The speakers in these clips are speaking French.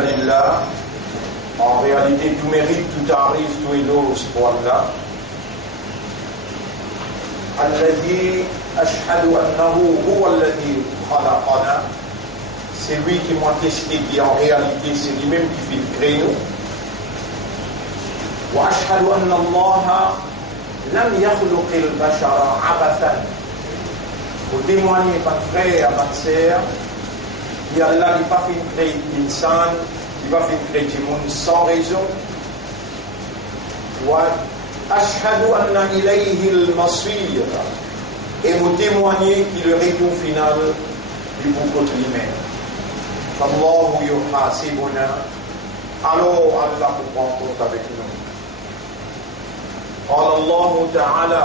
Alhamdulillah, en réalité tout mérite, tout arrive, tout est dose pour Allah. Alladhi ashhadu annahu huwa alladhi khalaqana. C'est lui qui m'a testé, qui en réalité c'est lui-même qui fait le créneau. Wa ashhadu anna Allah lam yakhluq al-bashara abathan. Pour témoigner, pas de frère, pas de sœur, et Allah n'a pas fait créer l'insan, il n'a pas fait créer le monde sans raison. Wa ashhadu anna ilayhi al-masir. Et vous témoignez qu'il le retour final du beaucoup de lui-même. Allahu yuhasibuna. Alors Allah vous prend compte avec nous. قال الله تعالى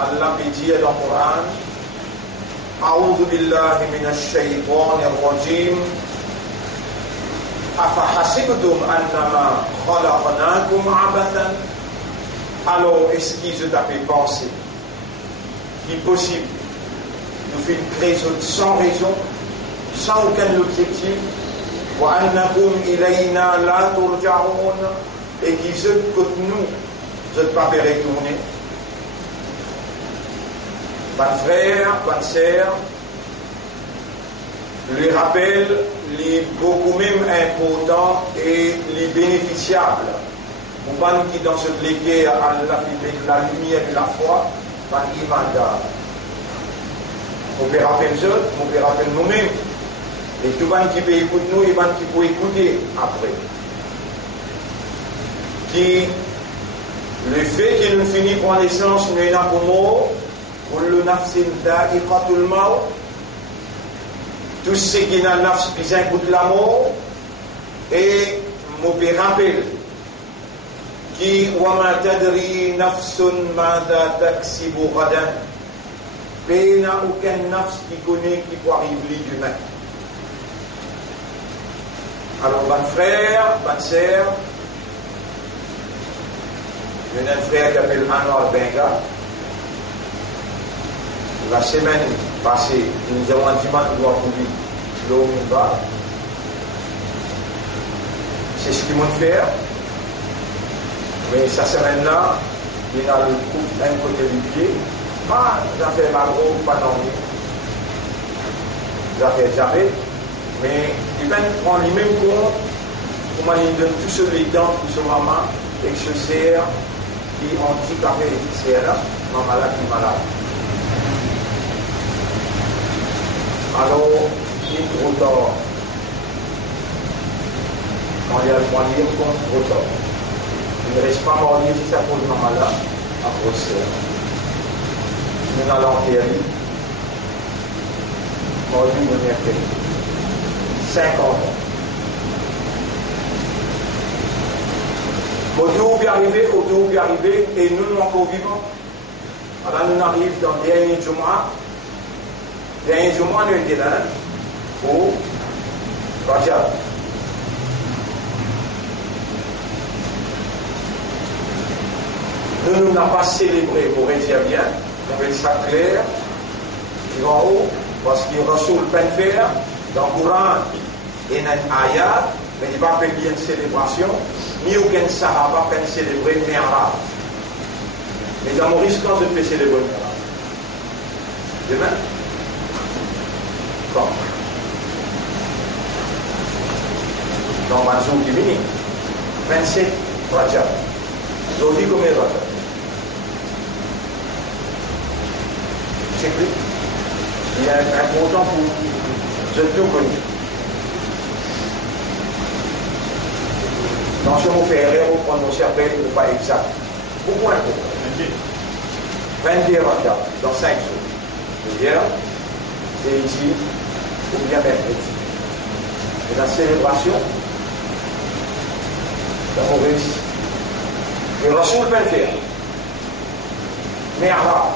Allah dit dans le Coran أعوذ بالله من الشيطان الرجيم أفحسبتم أنما خلقناكم عبثا. Alors est-ce qu'ils ont fait penser qu'il est possible de faire une création sans raison, sans aucun objectif, وأنكم إلينا لا ترجعون, et qu'ils ont que nous je ne pas faire retourner. Pas de frère, pas de sœur, les rappels, les beaucoup même importants et les bénéficiables. Pour pas qui dans ce légué à la lumière de la foi, pas d'imanda. On peut rappeler ça, on peut rappeler nous-mêmes. Et tout le monde qui peut écouter nous, et tout le monde qui peut écouter après. Qui le fait qu'il nous finit par naissance, nous n'avons pas mort, pour le nafsin da'iqatul maut, tout ce qui n'a nafs qui écoute la mort, et nous peut rappeler qui wa ma tadri nafsun mada taksibu ghadan, mais il n'y a aucun nafs qui connaît qui peut arriver d'humain. Alors, bon frère, bonne sœur, il y a un frère qui s'appelle Anwar Benga. La semaine passée, nous avons un dimanche de droit public, le Mumba. C'est ce qu'ils vont faire. Mais cette semaine-là, il y a le coup d'un côté du pied. Ah, ça fait mal gros, pas dormi. Ça fait jamais. Mais il va prendre les mêmes comptes. Comment il donne tout ce temps, tout ce moment, et que ce sert qui handicapé, c'est là, ma malade qui est malade. Alors, il est trop tard. Quand il y a le moyen, il compte trop tard. Il ne reste pas mort si ça pose ma malade, à cause de ça. Nous allons enterrer. Mort du mercredi. 50 ans. Autour est arrivé, et nous sommes encore vivants. Alors nous arrivons dans le dernier Jumu'ah. Dernier Jumu'ah, nous sommes là pour Rajab. Nous n'avons pas célébré pour dire bien, on va ça clair, qui en haut, parce qu'il reçoit le pain de fer, dans le Coran, il y a une ayat, mais il ne va pas payer une célébration. Ni aucun Sahaba peut célébrer Mi'raj. Mais dans Maurice, quand je fais célébrer Mi'raj, demain, bon, dans Mansour qui finit, 27 Rajab. Aujourd'hui, combien de Rajab? C'est plus. Il y a un montant pour je tout connu. Dans ce mot fait erreur, vous prononcez après ou pas exact. Pourquoi un peu 22 Rajab, dans 5 jours. Hier, c'est ici, ou bien mercredi. Et la célébration, dans Maurice, le Rasoul peut le faire. Mi'raj.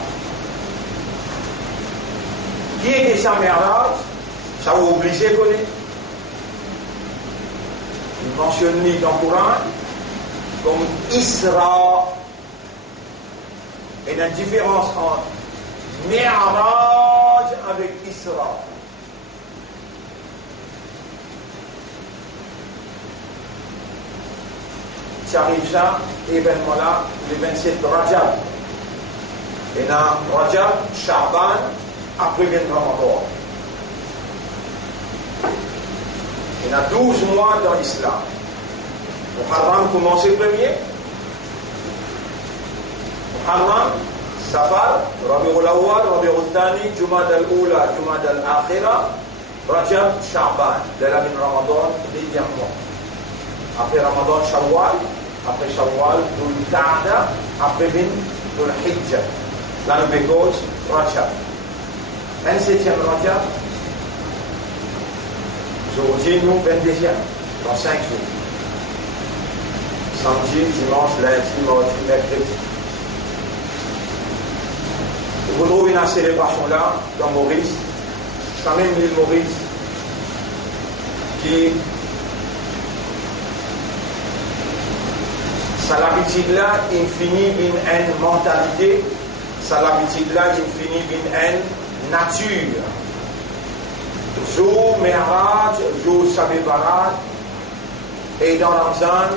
Qui est ça Mi'raj? Ça vous obligez à connaître. Il mentionne dans le Coran comme Isra. Et il y a une différence entre Mi'raj avec Isra. ça arrive ça, événement-là, le 27 Rajab. Et dans Rajab, Sha'ban, après vient Ramadan. Il y a 12 mois dans l'islam. Muharram commence premier. Muharram, Safar, Rabi'ul Awwal, Rabi'ul Thani, Jumad al-Oula, Jumad al-Akhira, Rajab, Sha'ban. De la min Ramadan, deuxième mois. Après Ramadan, Shawwal. Après Shawwal, Dhul Qa'da. Après vient Dhul Hijjah. Là, nous bécose, Rajab. 27e Rajab. Aujourd'hui, nous, 22e. Dans 5 jours. Samedi, dimanche, lundi, mardi, mercredi. Vous trouvez une célébration là, dans Maurice, quand même l'île Maurice, qui, ça l'habitude là, il finit une mentalité, ça l'habitude là, il finit une nature. Jour Mi'raj, jour Shab Barat, et dans Ramzan,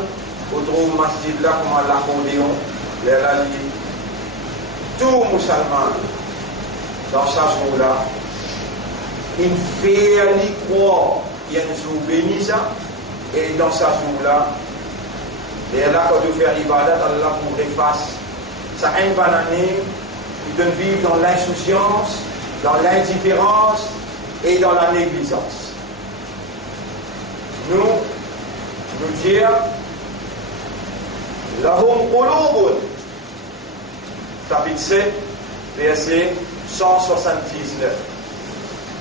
vous trouvez masjid là comme l'accordéon, les rallyes. Tout musulman, dans ce jour-là, il fait l'y croire, il y a un jour béni ça, et dans ce jour-là, et là, quand vous faites l'ibadat, Allah vous efface. Ça a une bonne année, il donne vivre dans l'insouciance, dans l'indifférence et dans la négligence. Nous dire, lahum qulubun, chapitre 7, verset 179.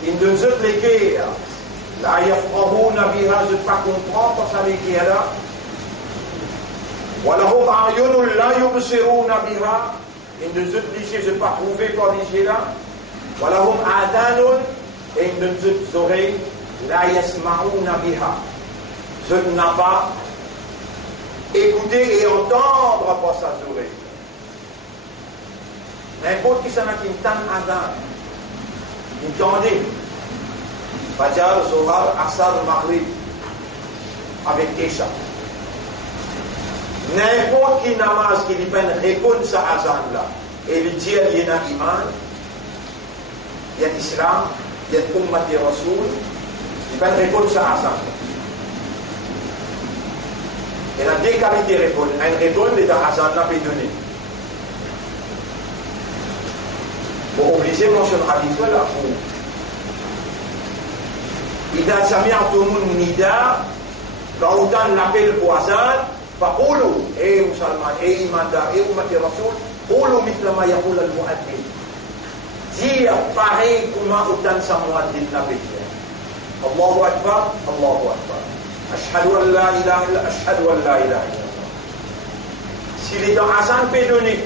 Il nous donne les guerres. La yafqahuna biha, je ne pas comprendre pour ça les guerres là. Walahum a'yunun la yubsiruna biha. Il nous donne lycée, je ne pas trouver pour lycée là. Walahum adanun, et il nous donne les oreilles. La yasma'una biha. Je n'ai pas écouter et entendre par sa oreille. N'importe qui s'en a qui entend Adam, entendez, Fajr, Zohar, Asar, Maghrib, avec Isha. N'importe qui namaz qui lui peut répondre à Azan là, et lui dire il y a un iman, il y a l'islam, il y a l'ummat de Rasoul, il peut répondre à Azan. Il y a deux qualités de répondre. Une réponse est dans Azan là, peut donner. Bon, obligé, mentionne hadith là pour. إذا سمعتم النداء quand vous entendez l'appel pour Azan, فقولوا إيه مسلمان إيه إيمان دار إيه أمة الرسول قولوا مثل ما يقول المؤذن. Dire pareil comment autant sa muaddin l'appel. Allahu Akbar, Allahu Akbar. Ashhadu an la ilaha illa, ashhadu an la ilaha illa. S'il est dans Azan, peut donner.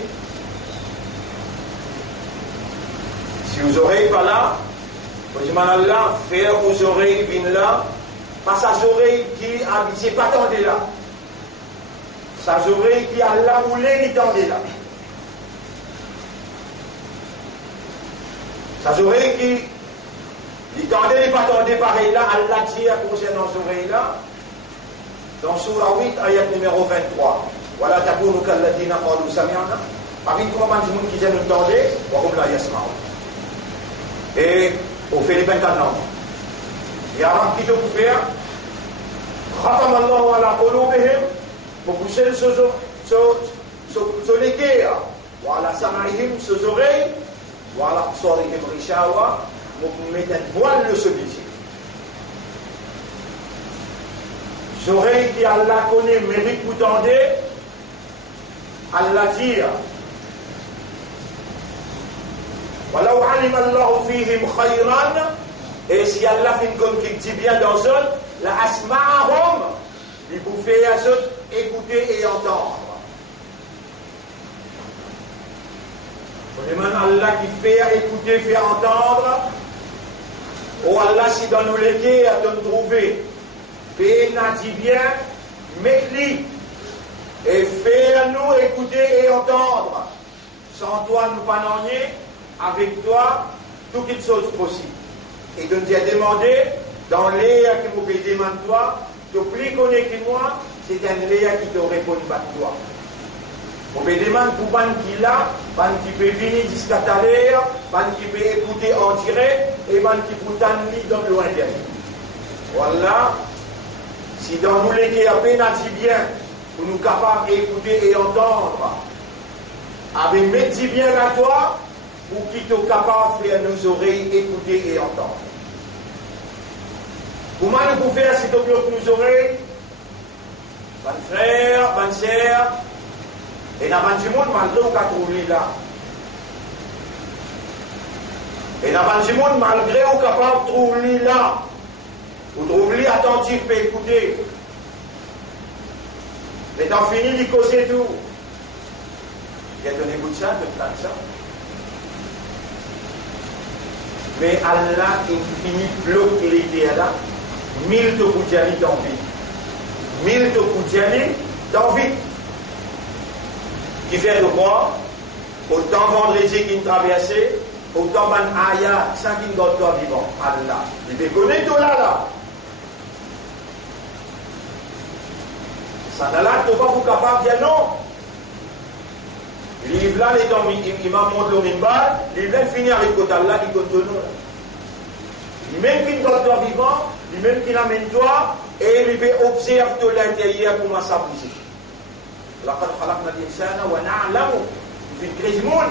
Si vous aurez pas là, vous Allah, faire aux oreilles, viennent là, pas sa oreille qui habite, pas tendez là. Sa oreille qui Allah voulait, ni tendez là. Sa oreille qui, ni tendez, ni pas tendez pareil là, Allah dit concernant ces oreilles là, dans Surah 8, ayat numéro 23. Voilà, takunu kalladina qalu sami'na. Parmi comment man dit qui disent nous tendez, wa hum la yasma'un. Et au Philippines maintenant, il y a un petit peu pour faire. Khatam Allah ala qulubihim, pour pousser sur les guerres, wa ala sam'ihim, sur les oreilles, wa ala absarihim rishawa, pour mettre un voile de ce métier. Les oreilles qui Allah connaît, mérite vous tendez, Allah dit. ولو علم الله فيهم خيرا et si Allah fait comme qu'il dit bien dans eux la asma'ahum il vous fait à eux écouter et entendre. On demande Allah qui fait écouter, fait entendre. Oh Allah si dans nous les guerres à te trouver fait n'a dit bien mets-les et fais à nous écouter et entendre. Sans toi nous pas n'en est. Avec toi, toutes les choses possibles. Et donc, tu as demandé, dans l'air que vous pouvez demander toi, tu plus connais que moi, c'est un Léa qui te répond pas de toi. On me demande pour ban qui là, ban qui peut venir jusqu'à tout à l'heure, ban qui peut écouter en direct, et ban qui peut t'ennuyer dans le lointain. Voilà. Si dans nous les qui à peine dit bien, pour nous capables d'écouter et entendre, avec mettre bien à toi, pour qu'ils soient capables de faire nos oreilles écouter et entendre. Comment nous pouvons faire si nous bloquons nos oreilles? Bon frère, bonne sœur, et dans le monde, malgré qu'on a trouvé là. Et dans le monde, malgré qu'on est capable de trouver là, vous trouvez attentif et écouter. Mais t'en finis d'y causer tout. Il y a donné bout de ça, de plein de ça. Mais Allah, il finit bloquer l'idée là. 1000 de Koudjali d'envie. 1000 de Koudjali d'envie. Qui fait de quoi? Autant vendredi qui traversé, autant ban ayat, ça qui ne doit pas vivant. Allah. Il fait connaître tout là. Ça n'a là, tu ne vas pas capable de dire non. Le livre là, il m'a montré le mimbal, le livre là, finit avec le là, il continue. Même qui ne doit pas vivant, lui-même qui l'amène toi, et il peut observer tout l'intérieur comment ça bouge. لقد خلقنا الإنسان ونعلم في الكريزمون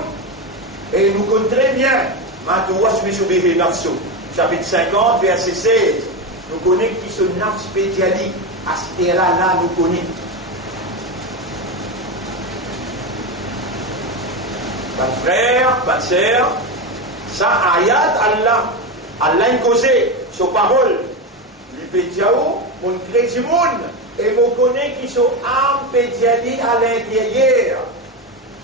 et nous connaissons très bien ما توسوس به نفسه chapitre 50 verset 16 nous connaissons qui ce nafs spécialique à ce terrain-là nous connaissons. Bon frère, bonne sœur, ça ayat Allah a causé sa parole lui pédiao mon chrétien et vous connaissez qui sont âmes pédiali à l'intérieur.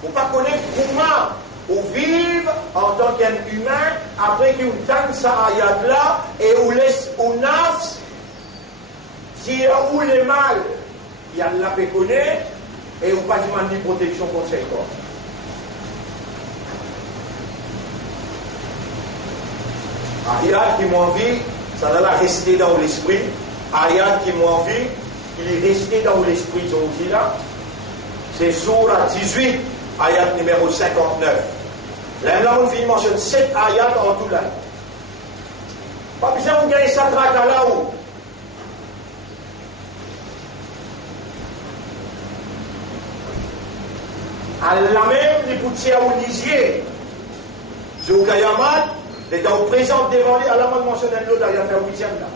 Vous ne connaissez pas comment vous vivez en tant qu'humain après que vous donne ça ayat là et vous laisse au nafs si où le mal il y a la péconné et vous pas demander protection contre ses corps. Ayat qui m'ont envie, ça doit rester dans l'esprit. Ayat qui m'ont envie, il est resté dans l'esprit aujourd'hui là. C'est Sourate 18, ayat numéro 59. Là, on finit mentionne 7 ayats en tout là. Pas besoin de gagner ça là-haut. Allah même, les poutiers au lisier. Zoukayamat, les gens présents devant lui, Allah m'a mentionné l'autre, il a fait 8e là.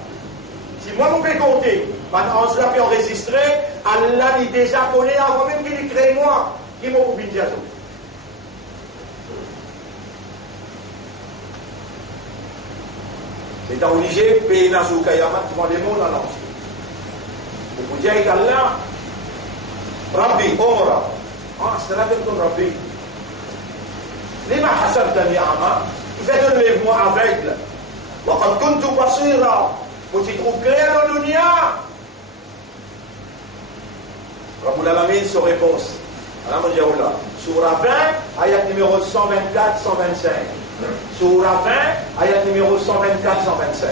Si moi, je peux compter, pendant cela peut enregistrer, Allah dit déjà connaît avant même qu'il crée moi, qui m'a oublié de dire. C'est obligé de payer dans Zoukayamat devant les mondes à l'ancien. Vous pouvez dire qu'Allah, Rabbi, Omra, c'est la même comme Rabbi. لما حسبتني أعمى إذا تنلف aveugle وقد كنت بصيرا vous y trouvez clair dans le dunya. Rabbul Alamin, sa réponse. Alhamdulillah. Surah 20, ayat numéro 124-125. Surah 20, ayat numéro 124-125.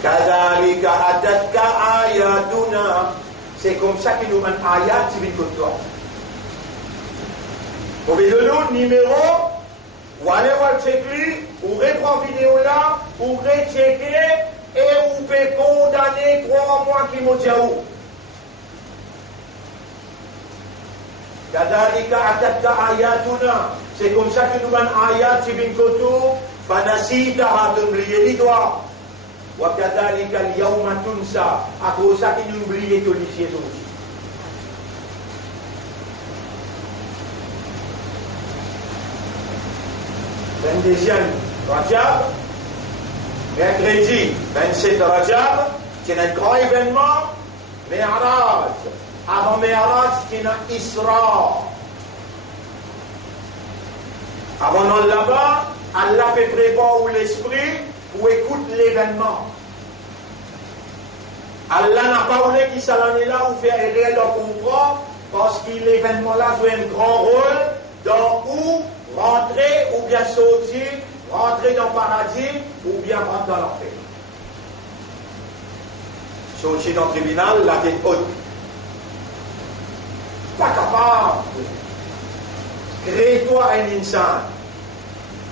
Kadhalika atatka ayatuna. C'est comme ça qu'il nous mène ayat, c'est une côte toi. Vous pouvez donner le numéro, ou allez voir checker, ou reprendre vidéo là, ou rechecker, et vous pouvez condamner 3 mois qui m'ont dit à où. Kadhalika atatka ayatuna. C'est comme ça que nous mène ayat, c'est une côte, fanasitaha, de oublier les doigts. Wa kadhalika al-yawma tunsa. À cause de ça que nous oublions tous les cieux aussi. Deuxième Rajab, mercredi 27 Rajab, c'est un grand événement, Mi'raj. Avant Mi'raj, c'est un Isra. Avant là-bas, Allah fait préparer l'esprit pour écouter l'événement. Allah n'a pas voulu qu'il s'en est là ou faire errer leur comprendre, parce que l'événement là joue un grand rôle dans où rentrer ou bien sortir, rentrer dans le paradis ou bien rentrer dans l'enfer. sorti dans le tribunal, la tête haute. Pas capable. Crée-toi un insan.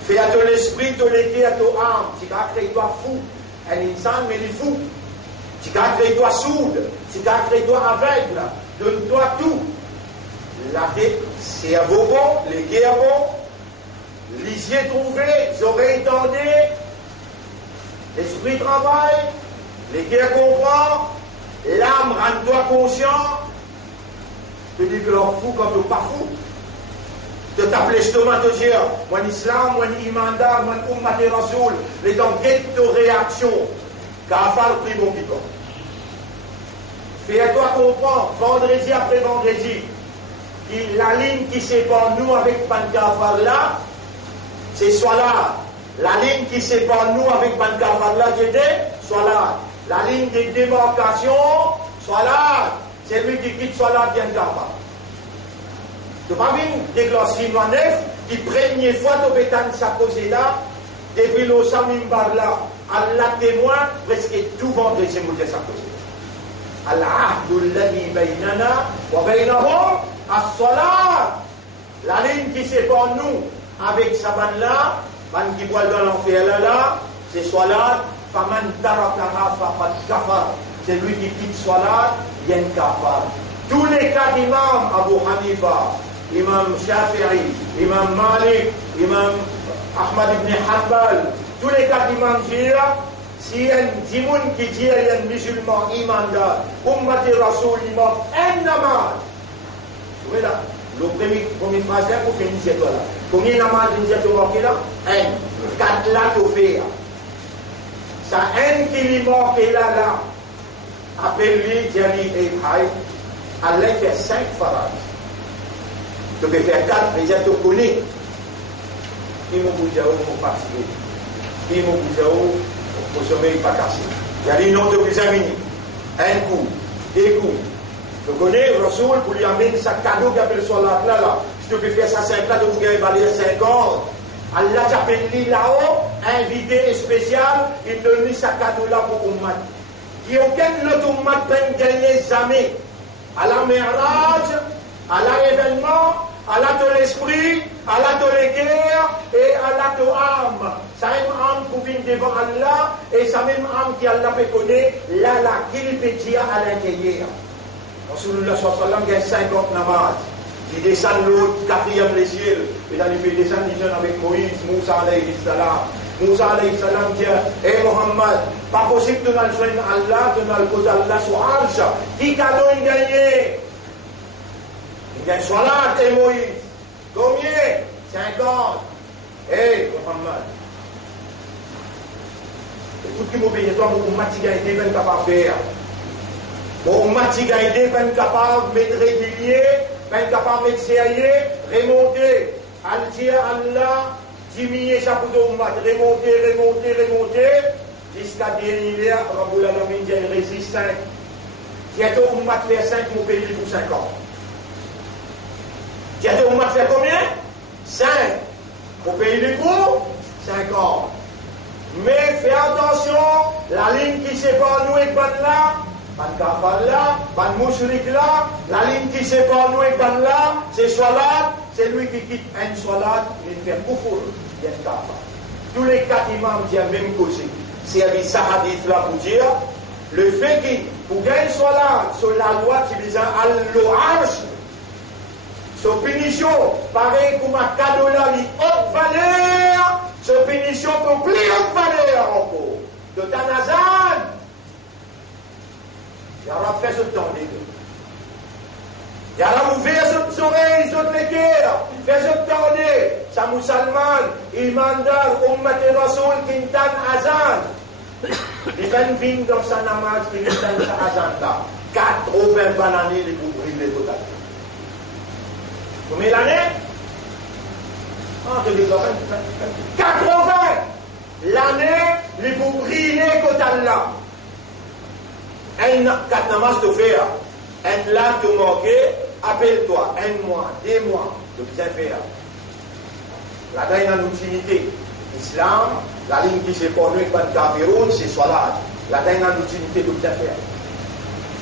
Fais à ton esprit, ton été, à ton âme. Tu vas créer-toi fou. Un insan, mais il est fou. Tu vas créer-toi sourde. Tu vas créer-toi aveugle. Donne-toi tout. La tête, cerveau bon, les guerres bons, les yeux trouvés, les oreilles tendues, l'esprit travaille, les guerres comprend, l'âme rend-toi conscient. Tu dis que l'on fou quand tu n'es pas fou. Tu t'appelles l'estomac, tu dis, moi l'islam, moi l'imanda, moi l'ummat et rasoul, les enquêtes de réaction, car faire le prix bon piquant. Fais-toi comprendre, vendredi après vendredi, la ligne qui sépare nous avec Pankafar là, c'est soit là. La ligne qui sépare nous avec Pankafar là, soit là. La ligne de démarcation, soit là. C'est lui qui quitte soit là, bien Kafar. Tu vas voir des classes 9 qui première fois tu peux sa posée là, depuis le Samimbar là, Allah témoin, presque tout vendredi c'est monté sa posée. Al-ahdu alladhi baynana wa baynahum as-salat. La ligne qui sépare nous avec sa bande là, bande qui boit dans l'enfer là, c'est salat. Faman tarakaha faqad kafar. C'est lui qui quitte salat, il y a un kafar. Tous les cas d'imam, Abu Hanifa, Imam Shafi'i, Imam Malik, Imam Ahmad ibn Hanbal, tous les cas d'imam Jira, si un dimoun qui dit il y a un musulman imanda, ummati rasoul imam, un namaz. Vous voyez là, le premier phrase là pour finir cette là. Combien de namaz vous êtes là? Un. 4 là tu fais. Ça un qui lui manque là, appelle-lui, dis-lui, et Haï, allez faire 5 farages. Tu peux faire 4, mais tu connais. Il m'a bougé au fatigué. Il m'a bougé au sommeil pas cassé. Il y a des noms de plus amis. Un coup, 2 coups. Tu connais, Rasoul, pour lui amener sa cadeau qui appelle sur la là. Si tu peux faire ça 5 là, tu peux valer 50. Allah t'appelle lui là-haut, invité spécial, il donne sa cadeau là pour Ummat. Il n'y a aucun autre Ummat peut gagner jamais. À la Mi'raj, à l'événement, à la l'esprit, à la guerre et à la âme. Ça même âme pour venir devant Allah et ça même âme qui Allah peut connaître, là, qu'il peut dire à l'intérieur. Rasulullah sallallahu alayhi wa sallam, il y a 50 namaz. Il descend l'autre, 4e les cieux. Et là, il peut descendre avec Moïse, Moussa alayhi salam. Moussa alayhi salam dit, hey Mohammed, pas possible de nous joindre Allah, de nous poser Allah sur Arsh. Qui cadeau il gagne? Il gagne Salat et Moïse. Combien? 50. Hey Mohammed. Écoute qui m'obéit, toi, mon matiga est bien capable de faire. Mon matiga est bien capable de mettre régulier. Ben capable de sérieux, remonter, al-dire Allah, diminuer chaque automate, remonter, jusqu'à dernier, Raboul Alamin dit, il résiste 5. Si on va faire 5, mon pays pour 5 ans. Si on va faire combien? 5. Mon pays pour 5 ans. Mais fais attention, la ligne qui sépare nous et Ban là, Ban Kafar là, Ban Mouchrik là, la ligne qui sépare nous et Ban là, c'est Salat, c'est lui qui quitte un Salat, il fait Koufour, il y a Kafar. Tous les 4 imams disent la même chose. C'est un hadith là pour dire, le fait que pour gagner Salat sur la loi, c'est disant Al-Lo'arsh, son punition, pareil comme un cadeau là, il haute valeur, son punition pour plus haute valeur encore. De Tanazan, il y aura fait ce temps, les deux. Il y aura ouvert ce oreilles, ce l'équerre, fait ce temps, ça musulman, imandar, ummat et rasoul, kintan azan. Les gens viennent dans sa namaz, qui kintan sa azan là. 80 bananes, les pour brûler total. Combien l'année? 80 l'année, les pour brûler total là. Un 4 namas te faire, un là te manquer, appelle-toi, 1 mois, 2 mois, de bien faire. La taille dans l'utilité, l'islam, la ligne qui s'est portée par le Cameroun, c'est Salat. La taille dans l'utilité de bien faire.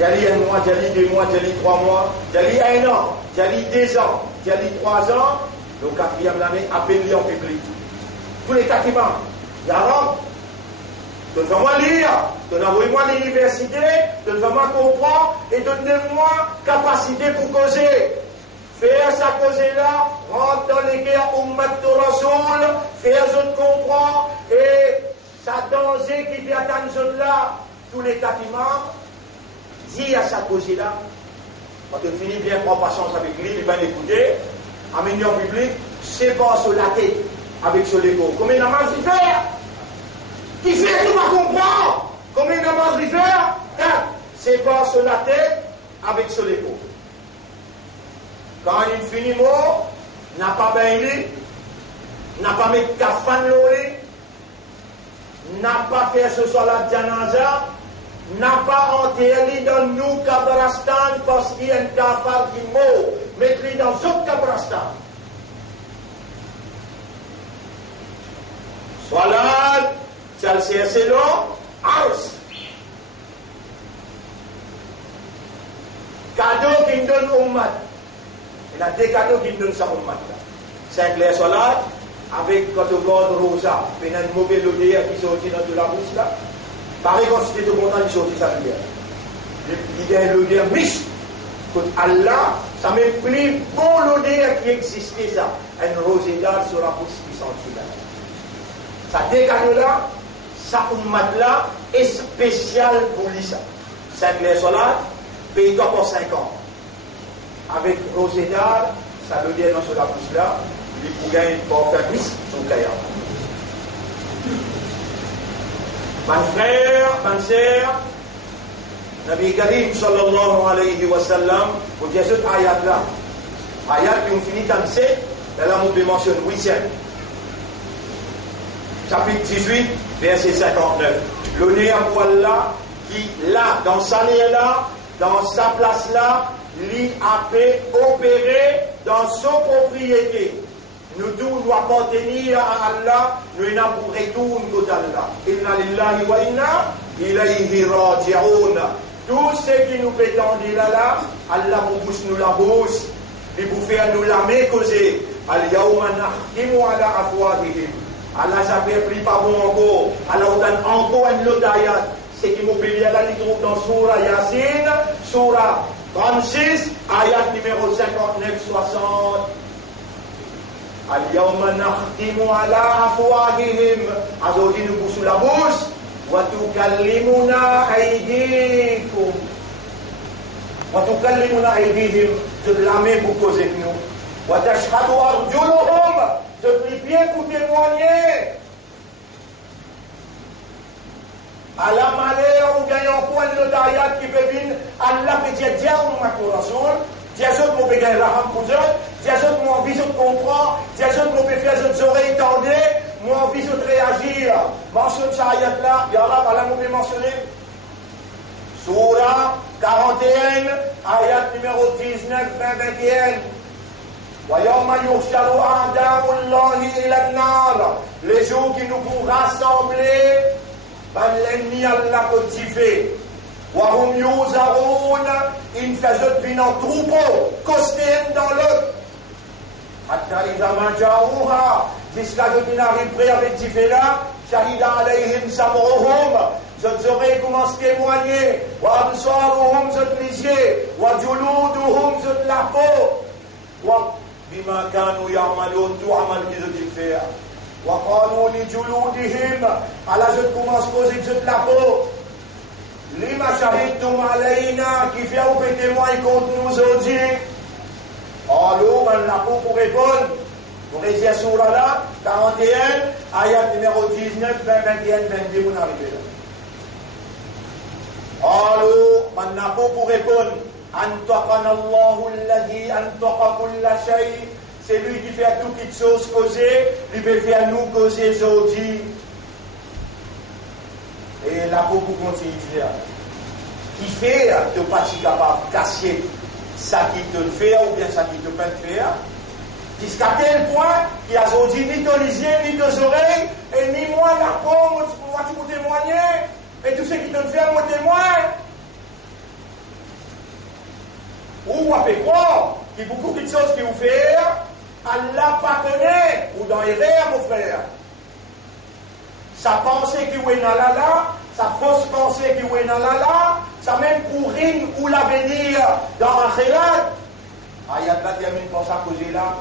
Jali un mois, jali 2 mois, jali 3 mois, jali 1 an, jali 2 ans, jali 3 ans, le 4e année, appelé en public. Tous les cas qui manquent. Yarab, donnez-moi lire, donnez-moi l'université, donnez-moi comprendre et donnez-moi capacité pour causer. Faire sa causer-là, rentre dans les guerres Ummat Rasoul, faire autres comprendre et sa danger qui vient attendre autres là, tous les cas qui manquent, dis à sa causer-là, quand on finit bien prendre patience avec lui, il va l'écouter, en milieu public, c'est pas sur la tête avec sur l'écho. Combien de namaz il fait? Qui fait tout va comprendre? Combien de namaz il fait? C'est pas sur la tête avec sur l'écho. Quand il finit mort, n'a pas baigné, n'a pas mis kafan lori, n'a pas fait ce soir la janaza, n'a pas enterré dans nous Kabrastan parce qu'il y a un kafar qui mort, mettez dans autre Kabrastan. Salat, c'est long, ars. Cadeau qui donne au mat. Il y a des cadeaux qui donnent ça au mat. 5 les salat, avec quand on garde rosa, il y a une mauvaise odeur qui sortit dans la bouche là. Pareil, quand c'était tout content, il sortit sa lumière. Il y a une odeur mixte. Allah, ça me plaît bon l'odeur qui existait ça. Une rosée d'art sur la bouche qui sentit là. Ça dégagne là, ça ummat là, est spécial pour lui ça. 5 les salat, paye-toi pour 5 ans. Avec Rosédal, ça veut dire dans ce la bouche là, il faut gagner pour faire plus son client. Mon frère, ma sœur, Nabi Karim sallallahu alayhi wa sallam, vous dites cette ayat là, ayat qui ont fini dans 7, là on peut mentionner 8e. Chapitre 18, verset 59. L'honneur pour Allah qui, là, dans sa là, dans sa place là, lui a fait opérer dans son propriété. Nous tous nous appartenir à Allah, nous n'avons pour retour contre Allah. Inna lillahi wa inna ilayhi raji'un. Tout ce qui nous prétendent là, Allah vous pousse nous la bouche, et vous faire nous la mécauser. Al-yawma nakhtimu ala afwahihim. Allah ça fait plus pas bon encore. Allah donne encore un autre ayat. Ce qui nous payé là, il trouve dans Surah Yasin, Surah 36, ayat numéro 59-60. Al-yawma nakhtimu ala afwahihim. Aujourd'hui nous poussons la bouche. Wa tukallimuna aydikum. Wa tukallimuna aydihim. De la main pour causer avec nous. Wa tashhadu arjuluhum. Je prie bien pour témoigner. À la malheur, nous gagnons point de l'ayat qui peut venir. Allah peut dire, Dieu, on m'a courageuse. Dieu, on peut gagner la rame pour Dieu. Dieu, on a envie de comprendre. Dieu, on peut faire des oreilles tendues. Moi, on a envie de réagir. Mentionne ce ayat là. Et Allah, Allah, on peut mentionner. Surah 41, ayat numéro 19, 20, 21. Les jours qui nous vont rassembler par l'ennemi Allah codifié. Wahum yuzaroun, ils faisaient venir en troupeau, costéen dans l'autre. Hatta izamanjaouha, jusqu'à ce qu'ils n'arrivent près avec Tifela, shahida alayhim samrohum, je oreilles commencent à témoigner, wa absaruhum, je lisier, wa juluduhum, je la peau, wa بما كانوا يعملون tout amal qu'ils ont fait. وقالوا لجلودهم على je commence à poser de la peau. لما شهدتم علينا qui fait ou témoin contre nous aujourd'hui. Alors on l'a pour répondre. Vous réalisez sur là 41 ayat numéro 19 20 21 22 vous arrivez là. Alors on l'a pour répondre. Antaqana Allahu alladhi antaqa kulla shay. C'est lui qui fait toutes les choses causer, il peut faire nous causer aujourd'hui. Et là, beaucoup continue de faire. Qui fait de pas si capable de casser ça qui te le fait ou bien ça qui te peut le faire. Jusqu'à tel point qu'il y a aujourd'hui ni ton lisier, ni tes oreilles, et ni moi la peau, moi tu peux témoigner, et tout ce qui te le fait, moi témoin. Ou vous pouvez croire qu'il y a beaucoup de choses qui vous fait, Allah pas connaît, ou dans les rêves, mon frère. Sa pensée qui est dans là, sa fausse pensée qui est dans là, ça même pour rien ou l'avenir dans un khilad. Ayat la termine pour ça causer là.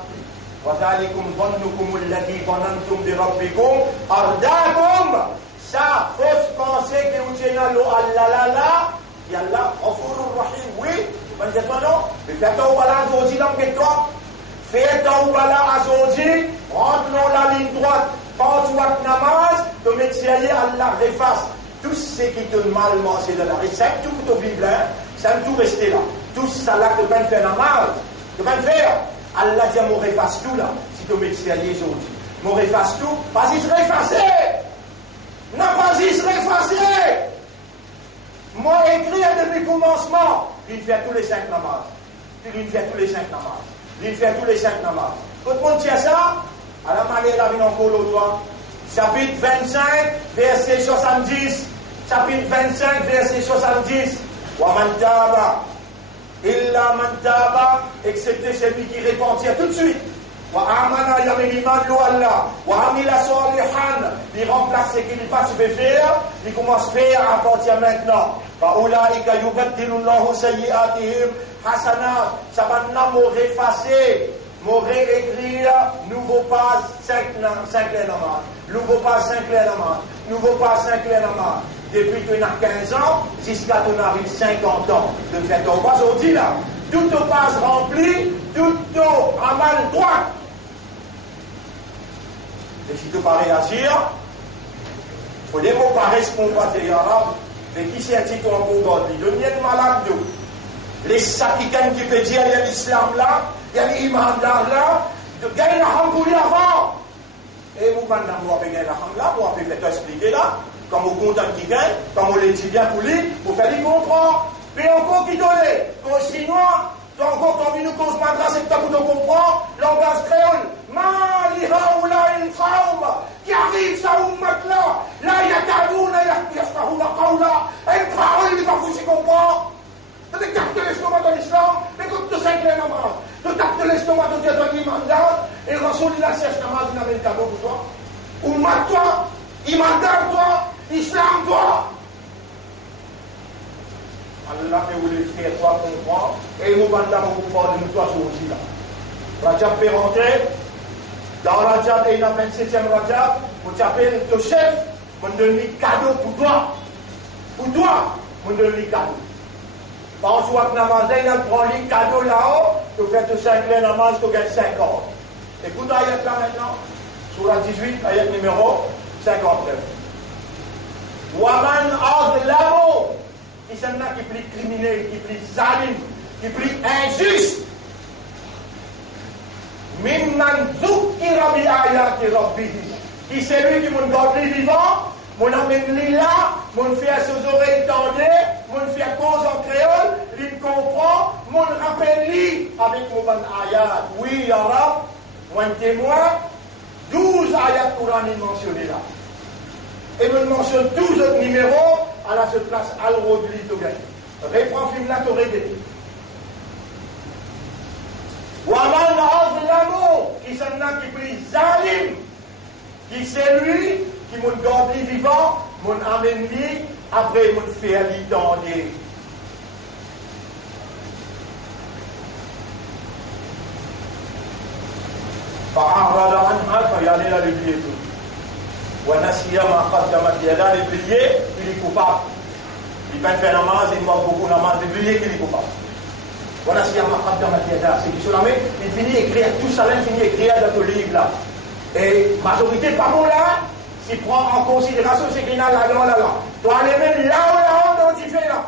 وَذَلِكُمْ ظَنُّكُمُ الَّذِي ظَنَنْتُمْ بِرَبِّكُمْ أَرْدَاكُمْ. Sa fausse pensée qui vous tient dans l'eau, Allah, et Allah, Ghafurur Rahim, oui, maintenant non, mais faites un bala aujourd'hui dans le toi, faites un bala aujourd'hui, rentre dans la ligne droite, pense ou namaz, de métier, Allah efface tout ce qui te mal mangé de la recette, tout le Bible, ça tout rester là, tout ça là que tu vas faire namaz, tu vas faire. Allah dit, mon efface tout là, si tu métier aujourd'hui, mon efface tout, vas-y, se effacer. Non, vas-y, se effacer. Moi, écrit depuis le commencement, il fait tous les 5 namazes. Il fait tous les 5 namazes. Il fait tous les 5 namazes. Tout le monde tient ça. À la manière, la vie encore l'autre. Chapitre 25, verset 70. Chapitre 25, verset 70. Wa man taba, illa man taba, excepté celui qui repentit tout de suite. Wa amana yaminiman lo Allah. Wa amila salihan. Il remplace ce qu'il va se faire. Il commence à faire à partir maintenant. Fa'ulaika yubaddilullahu sayyi'atihim hasanat. Ça va nous effacer, m'aurait écrire nouveau pas 5 namaz. Nouveau pas 5 namaz. Nouveau pas 5 namaz. Depuis que tu as 15 ans, jusqu'à tu arrives 50 ans. De fait, on passe au dit là. Tout te passe rempli, tout te amal droit. Et si tu ne pas réagir, il faut des mots pareils qu'on va dire en arabe, mais qui c'est un petit peu en Bourgogne. Il devient malade d'eau. Les sakikans qui peut dire, il y a l'islam là, il y a l'imam là, de gagner la hambouli avant. Et vous, maintenant, vous avez gagné la ham là, vous avez fait expliquer là, comme vous comptez qui gagne, comme vous l'étiez bien pour lui, vous faites lui comprendre. Puis encore qui donne, au chinois, tu as encore envie de cause madras et que tu as comprendre, langage créole. Maliha ou là une traum qui arrive ça ou là, là il y a taboun, là il y a stahouna kaoula, et une parole il va vous y comprendre. Tu t'écartes l'estomac de l'islam, mais quand tu sais que les namaz, tu t'écartes l'estomac de Dieu de l'imandar, et Rasoul il a sèche namaz, il a mis le cadeau pour toi. Ou mat toi, imandar toi, islam toi. Allah fait vous les frères, toi comprendre, et nous mandons vous parler de nous toi aujourd'hui là. Rajab fait rentrer. Dans Rajab, il y a 27e Rajab, vous t'appelez ton chef, vous donne un cadeau pour toi. Pour toi, vous donne un cadeau. Par exemple, namaz, il prend un cadeau là-haut, tu fais ton 5 namaz, tu gagnes 50. Écoute l'ayat là maintenant, sur la 18, ayat numéro 59. Waman adlamu, qui c'est là qui est plus criminel, qui est plus zalim, qui est plus injuste. Mimman zukkira bi ayati rabbihi. Qui c'est lui qui m'ont gardé vivant, m'ont amené là, m'ont fait ses oreilles tendues, m'ont fait cause en créole, il comprend, m'ont rappelé avec mon ban ayat. Oui, arabe, un témoin, 12 ayats coraniques mentionnés là. Et me mentionne 12 autres numéros à la seule place Al-Rodli de gagner. Reprends film là, tu aurais dit. Waman azlamu, qui s'en a qui prie zalim, qui c'est lui qui m'a gardé vivant, m'a amené, après m'a fait l'identendre. فأعرض عنها فيعني la l'oublier tout. ونسي ما قدمت يداه l'oublier, il est coupable. Il peut faire namaz, il voit beaucoup namaz, l'oublier qu'il est coupable. Voilà ce qu'il y a marqué dans ma tête. C'est que sur la main, il finit d'écrire tout ça, il finit d'écrire dans ton livre là. Et majorité pas bon là, s'il prend en considération ce qu'il y a là. Tu as les mêmes là dont tu fais là.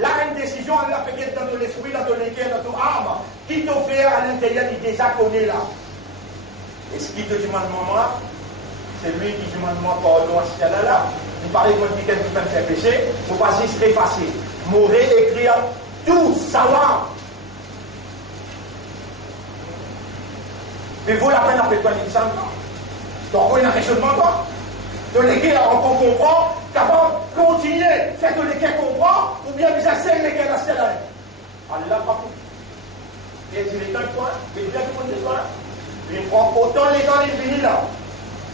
Là, une décision, elle l'a fait dans ton esprit, dans ton équerre, dans ton âme. Qui t'a fait à l'intérieur du désacconné là. Et ce qui te demande moi, c'est lui qui demande moi pardon à ce cas là. Il paraît que quelqu'un qui peut me faire pécher, il ne faut pas juste effacer. Mourir, écrire. Tout savoir. Mais vaut la peine d'appeler toi l'insan. Donc, on a un raisonnement, toi. De l'équerre, on comprend, qu'avant, continuer, faire que l'équerre comprend, ou bien, mais ça, c'est l'équerre, la stèle. Allah pas pour. Et il est un point, mais bien tout le monde est là. Il prend autant les temps il finit là.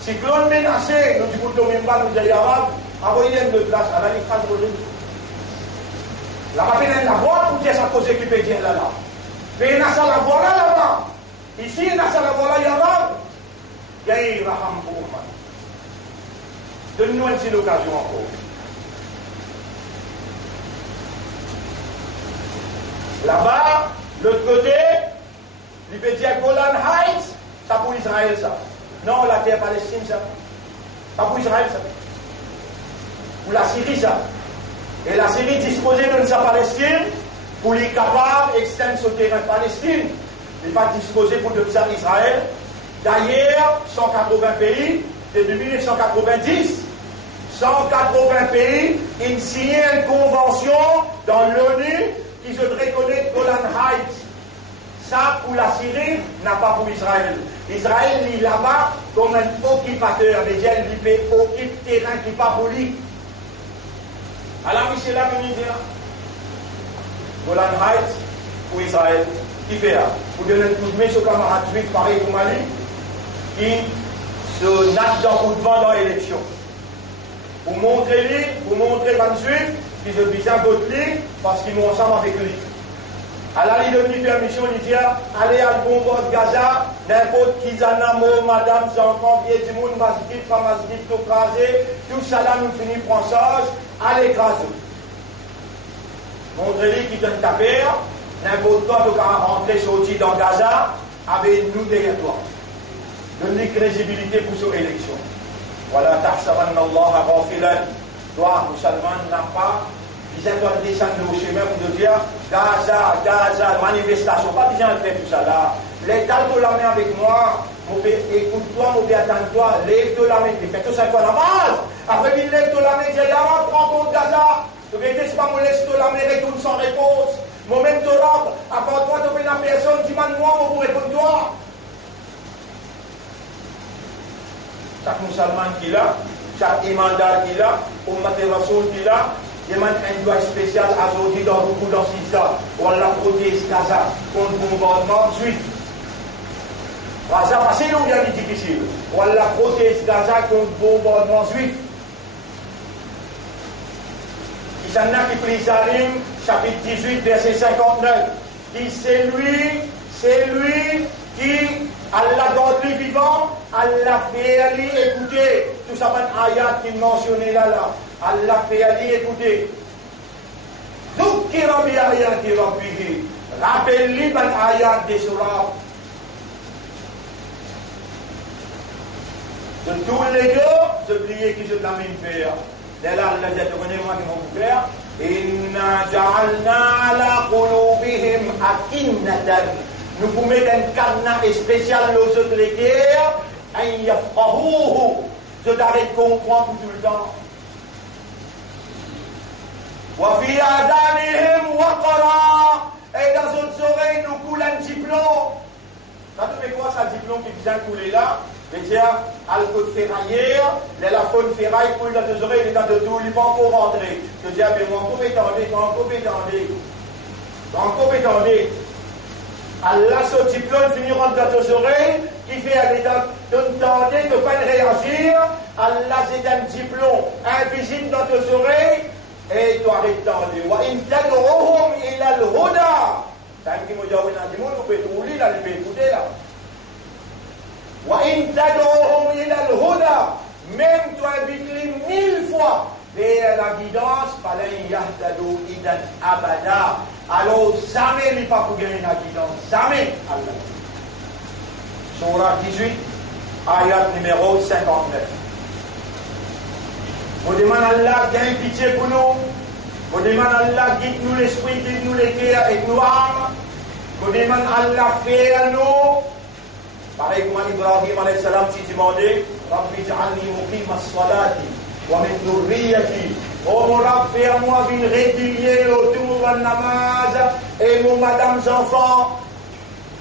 Si clone menacé, nous disons même pas nous allons arabes, envoyez une place à la l'écrase de l'eau. La machine la voie pour dire ça cause qui peut dire là. Mais il y a ça la voie là-bas. Ici, il y a ça la voie là, il y a là. Il y a une raham pour moi. Donne-nous une petite occasion encore. Là-bas, l'autre côté, il peut dire Golan Heights, ça pour Israël ça. Non, la terre Palestine ça. Pas pour Israël ça. Pour la Syrie ça. Et la Syrie disposait de sa Palestine pour les capables d'extendre ce terrain Palestine. Il n'est pas disposé pour de ça Israël. D'ailleurs, 180 pays, depuis 1990, 180 pays, ils signé une convention dans l'ONU qui se reconnaît Golan Heights. Ça, pour la Syrie, n'a pas pour Israël. Israël, il est là-bas comme un occupateur. Mais il occupe terrain qui n'est pas pour lui. Alors, c'est là que nous disons Golan Heights pour Israël. Qui fait là? Vous donnez un coup de main sur camarade juif, pareil pour Mali, qui se nage dans coup de vent dans l'élection. Vous montrez lui, vous montrez les juifs qui se disent un vote lui parce qu'ils sont ensemble avec lui. Alors, il donne une permission, il dit allez à le bon de Gaza, n'importe qui, Zanamo, madame, enfants, vieux du monde, masjid, pas masjid, tout crasé, tout ça là nous finit prendre charge, allez écraser. Montrez-lui qui donne ta paire, n'importe quoi, tu vas rentrer, sortir dans Gaza, avec nous derrière toi. Donne-lui crédibilité pour cette élection. Voilà, tahsabanna Allah ghafilan. Toi, musulman, n'a pas. Ils doivent descendre au chemin pour nous dire Gaza, manifestation. Pas besoin de faire tout ça là. L'État de la main avec moi. Écoute-toi, attends-toi. Lève-toi la main. Fais tout ça pour la base. Après, il lève-toi la main. Il dit prends compte Gaza. Tu ne dis pas, laisse-toi la main, retourne sans réponse. Moi-même, te rends. Après toi, tu fais la personne qui m'a demandé pour répondre toi. Chaque musulman qui l'a, chaque imandar qui l'a, Ummat Rasoul qui l'a, il y a un doigt spécial aujourd'hui dans beaucoup dans Sisa. On la protège Gaza contre le bombardement juif. Gaza, c'est long, bien difficile. On la protège Gaza contre le bombardement juif. Il y en a qui prie Salim, chapitre 18, verset 59. Dit c'est lui qui, Allah garde lui vivant, Allah fait aller écouter. Tout ça, un ayat qu'il mentionnait là. Allah fait aller écouter. Dhukkira bi ayati rabbihi. Rappelle-lui ban ayat des surahs. De tous les gars, ce prier qui se termine faire. Dès là, Allah dit, donnez-moi qui vont vous faire. Inna ja'alna ala qulubihim akinnatan. Nous vous mettons un cadenas spécial aux autres guerres. Un yafqahuhu. Je t'arrête de comprendre pour tout le temps. Wa fi adanihim waqara. Et dans leurs oreilles, nous coule un diplôme. Ça te fait quoi, ça, diplôme qui vient couler là? C'est-à-dire, alcool ferraillère, la faune ferraille coule dans tes oreilles, il est dans de tout, il n'est pas encore rentré. Je dis, mais moi, encore étendez. Allah, ce diplôme finira dans tes oreilles, qui fait aller dans t'entendre, de pas réagir. Allah, c'est un diplôme invisible dans tes oreilles, et tu arrêtes d'entendre. Wa in tad'uhum ila al-huda. Ça qui me dit, vous pouvez tout lire, là, vous pouvez écouter là. Wa in tad'uhum ila al-huda. Même tu invites-les 1000 fois vers la guidance, fallait yahtadu idan abada. Alors, jamais il n'est pas pour gagner la guidance. Jamais, Allah. Surah 18, ayat numéro 59. On demande à Allah, gagne pitié pour nous. On demande à Allah, guide-nous l'esprit, guide-nous les cœurs et nous âmes. On demande à Allah, fait à nous. Pareil comme Ibrahim alayhi salam, si demandé, Rabbi ja'alni muqima as-salati wa min dhurriyyati. Oh mon Rab, fais-moi une régulière autour de la namaz et mon madame enfants.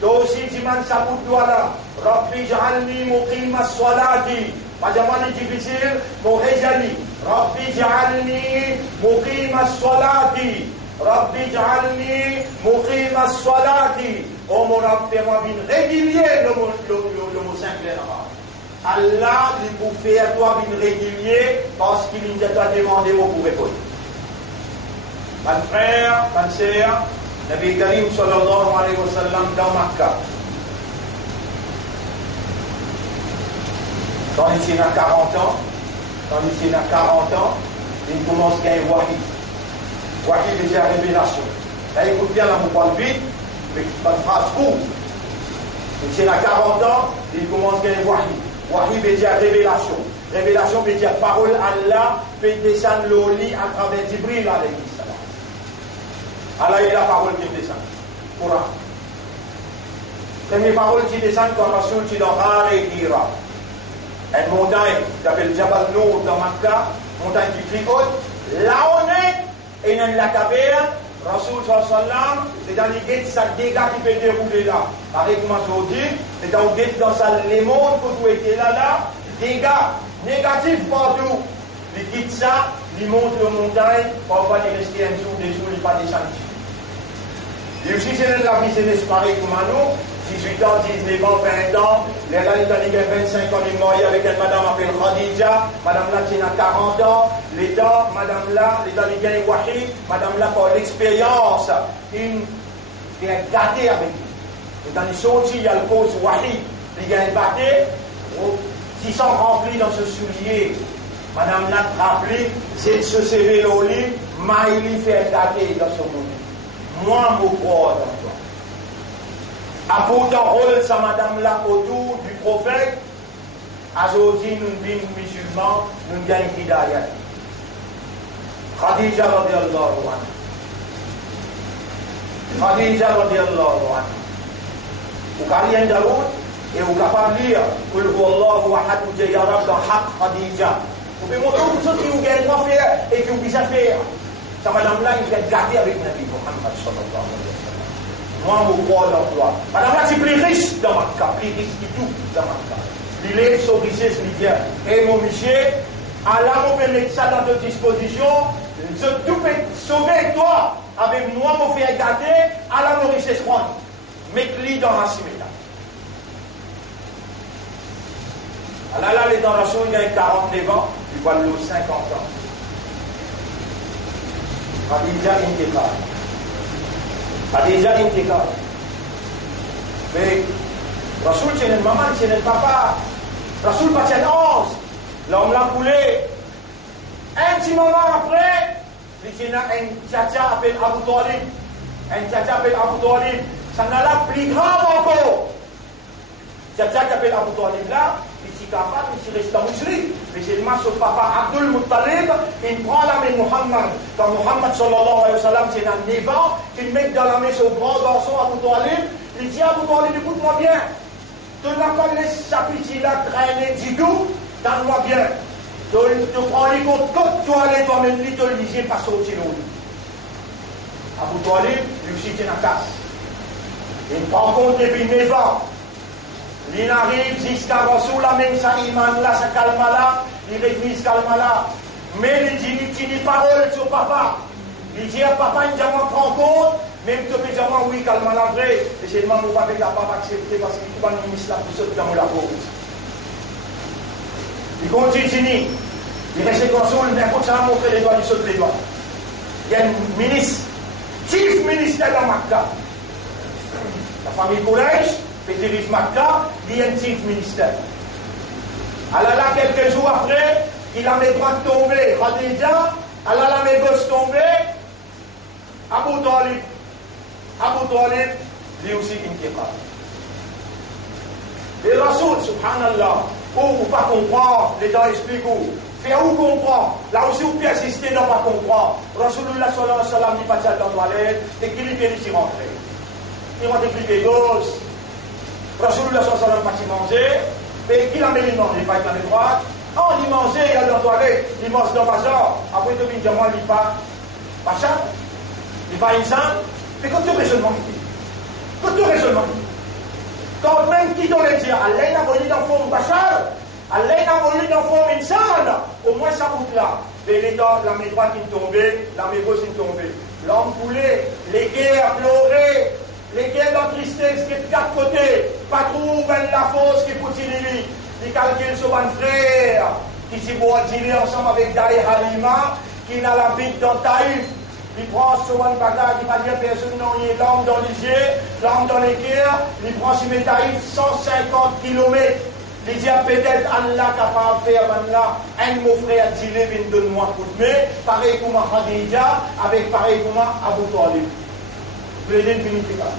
Toi aussi, demande ça pour toi là. Rabbi ja'alni muqima as-salati. Pas jamais difficile, mon réjali. Rabbi ja'alni muqima as-salati. Rabbi ja'alni muqima as-salati. Oh mon Rab, fais-moi bien régulier le mot singulier là-bas. Allah, il vous fait à toi bien régulier parce qu'il nous a demandé au pour répondre. Mon frère, ma sœur, Nabi Karim sallallahu alayhi wa sallam dans Makkah. Quand il a 40 ans, il commence à gagner wahi. Wahi veut dire révélation. Là, écoute bien, là, vous parle vite, mais pas de phrase courte. Il a 40 ans, il commence à gagner wahi. Wahi veut dire révélation. Révélation veut dire parole Allah, peut descendre le lit à travers Jibril alayhi salam. Allah est la parole qui descend. Coran. Première parole qui descend quand Rasoul qui dans Hara et Hira. Une montagne qui s'appelle Jabal Nour dans Makkah, montagne qui est haute. Là on est, et dans la caverne, Rasoul sallam, c'est dans les guettes, ça dégâts qui peut dérouler là. Avec moi je dis, c'est dans les guettes, dans ça, les mondes, que vous étiez là, dégâts négatifs partout. Les guettes ça, ils montent la montagne, parfois ils restent un jour, des jours, ils ne pas descendre. Et aussi, c'est la vie, c'est pareil comme à nous. 18 ans, 19 ans, 20 ans, les là, il a 25 ans, il est marié avec une madame appelée Khadija, madame là, qui a 40 ans, l'état, madame là, l'état, il a wahi, madame là, par l'expérience, il est gâté avec lui. Et quand il sortit, il y a le cause wahi, il a gâté, qui sont remplis dans ce soulier. Madame là, rappelé, c'est de se serrer au lit, mais il fait gâter dans son lit. Moi, je crois dans toi. Apporte un rôle, ça madame là, autour du prophète. Aujourd'hui, nous sommes musulmans, nous gagnons Hidayat. Khadija radiallahu anha. Khadija radiallahu anha. Vous pouvez lire Daoud et vous pouvez lire Qul huwallahu ahad ou ya Rabb dans Haq Khadija. Vous pouvez montrer aux autres qui vous gagnent à faire et qui vous disent à faire. Ça madame là, il fait garder avec Nabi Muhammad sallallahu alayhi wa sallam. Moi, je crois dans toi. Madame là, c'est plus riche dans ma cas, plus riche que tout dans ma cas. Il est sur richesse, il vient. Et mon monsieur, Allah me met ça dans ta disposition. Je tout peux sauver toi. Avec moi, je fais garder. Allah me richesse prendre. Mets-le dans la simila. Allah là, les dans la chose, il y a 49 ans. Il va le 50 ans. Khadija intiqal. Khadija intiqal. Mais Rasoul c'est une maman, c'est un papa. Rasoul pas c'est un ange. L'homme l'a coulé. Un petit moment après, il y a un tchatcha appelé Abu Talib. Un tchatcha appelé Abu Talib. Ça n'a la plus grave encore. Tchatcha qui appelle Abu Talib là, il s'y capable, il s'y reste à musulman. Mais c'est le son papa Abdul Muttalib, il prend la main de Muhammad. Quand Muhammad sallallahu alayhi wa sallam, c'est un 9 ans, il met dans la main son grand garçon Abu Talib. Il dit à Abu Talib, écoute-moi bien. Tu n'as pas laissé sa petite là traîner du tout, donne-moi bien. Tu prends les comptes, quand tu allais toi-même, tu le lisais pas sortir au lit. Abu Talib, lui aussi, c'est une casse. Il prend compte depuis 9 ans. Il arrive jusqu'à Rasoul, même sa iman là, sa calme là, il réunit ce calme là. Mais il dit, il dit parole sur papa. Il dit à papa, il dit, on prend compte, même tu peux dire, oui, calme là, vrai. Et c'est le moment où papa va accepter parce qu'il va nous mettre là pour ceux qui ont la cause. Il continue. Il reste Rasoul, n'importe ça, montrer les doigts, il saute les doigts. Il y a un ministre, chief ministère de Makkah. La famille Quraysh. Pétéris Makkah, il y a un chief ministère. Alors là, quelques jours après, il a mes bras tombés. Khadija, alors là, mes gosses tombés. Abu Talib, lui aussi, intiqal. Et Rasoul, subhanallah, où pas comprendre, les gens expliquent où. Faire où comprendre. Là aussi, où peut assister, non pas comprendre. Rasoulullah sallallahu alayhi wa sallam, il passe dans la toilette, et qu'il est rentré. Il rentre avec les gosses. Rasoulullah sallallahu alayhi wa sallam parti manger, et qu'il a mis le nom, il va être dans les droites. Oh, il mangeait, il a dans la toilette, il mange dans ma genre. Après, il devine, moi, il va pas ça, il va insan. Mais quand tu raisonnement, quand même qui t'aurait dit, Allah n'a pas dit dans le fond bachar, Allah n'a pas dit dans le fond insan, au moins ça coûte là. Et les dents, la main droite qui est tombée, la main gauche qui est tombée. l'homme coulé, les guerres pleuré, les guerres de tristesse qui est de quatre côtés, pas trouver la fosse qui peut tirer, il calcule sur un frère, qui s'y boit dîner ensemble avec Daï Halima, qui n'a la bite dans Taïf. Il prend sur un bagage, il va dire personne non, il est l'homme dans les yeux, l'homme dans les cœurs, il prend sur mes Taïf 150 km. Il dit peut-être Allah capable de faire maintenant un de mon frère Dile vient donne-moi un coup de main, pareil comme Khadija, avec pareil comme Abu Talib. Le dîner finit pas.